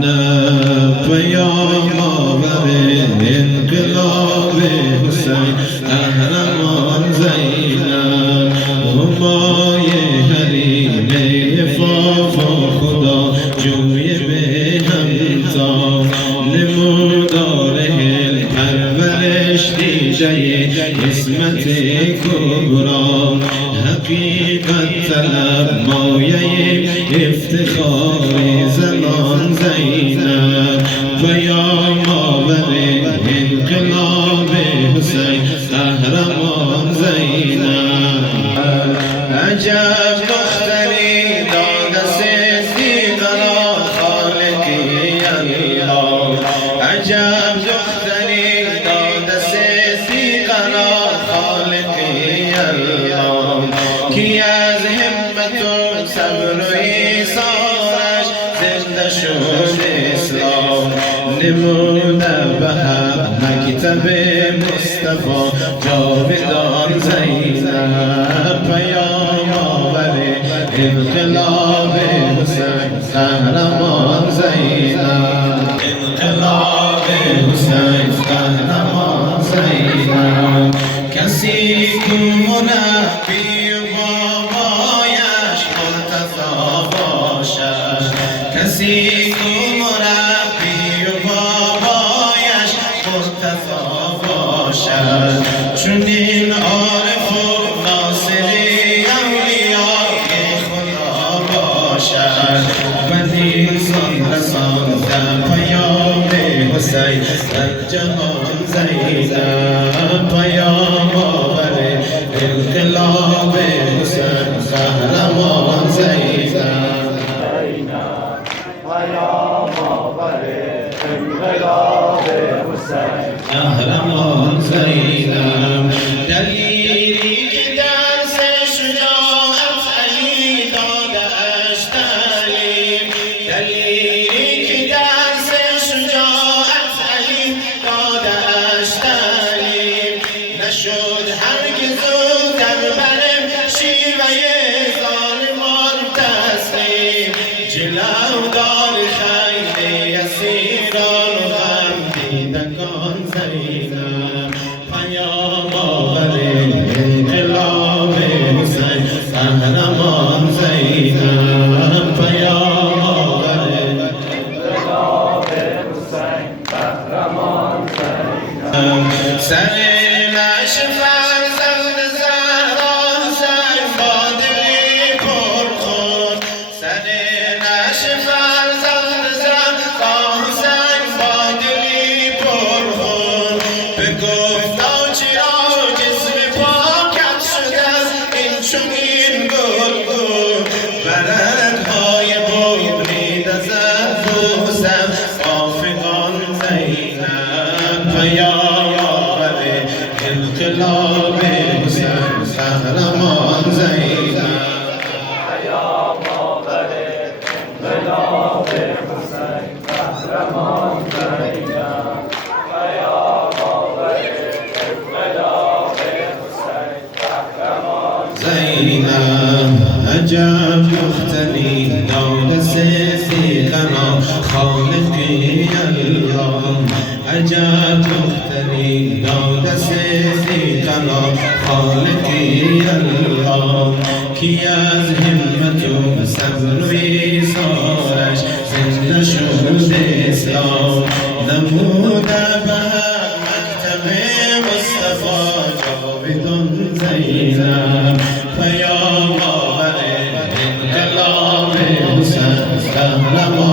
پیام آور انقلاب حسین قهرمان زینب همای حریم عفاف و خدا جوی به همتا نمودار پرورش دیده عصمت کبرا حقیقت طلب مایه افتخار زمان زینب پیام آور انقلاب حسین قهرمان زینب عجب دختری داد صدیق را خالقی الله عجب دختری داد صدیق را خالقی الله کی از همت و صبر و ایثارش زنده شد اسلام نموده به حق مکتب مصطفی جاودان زینب پیام آور انقلاب حسین قهرمان زینب انقلاب حسین قهرمان زینب کسی کو مربی بابایش مرتضی باشد کسی کو مربی بابایش مرتضی باشد چنین عارف و ناصری اولیای خدا باشد بدیزان رسانده پیام حسین در جهان زینب پیام آور انقلاب حسین قهرمان زینب پیام آور انقلاب حسین قهرمان زینب دلیلی که درس شجاعت علی داده‌اش تعلیم دلیلی که درس شجاعت علی داده‌اش تعلیم نشد هرگز او در بر شیوه ظالمان تسلیم جلودار خیل اسیران و غم دیدگان زینب پیام آور انقلاب حسین قهرمان زینب پیام آور انقلاب حسین قهرمان زینب سر نعش فرزند زهرا حسین با دلی پرخون سر نعش فرزند زهرا حسین با دلی پرخون به گفتا چرا جسم پاکت شده است این چنین گلگون برگ‌های ببرید از افسوسم آفغان زینب پیام آور انقلاب حسین قهرمان زینب پیام آور انقلاب حسین قهرمان زینب پیام آور انقلاب حسین قهرمان زینب عجب دختری داد صدیقنا خالقی الله عجب دختری داد صدیقنا خالقی الله کی از همت و صبر و ایثارش زنده شد اسلام نموده به مکتب مصطفی جاودان زینب پیام آور انقلاب حسین قهرمان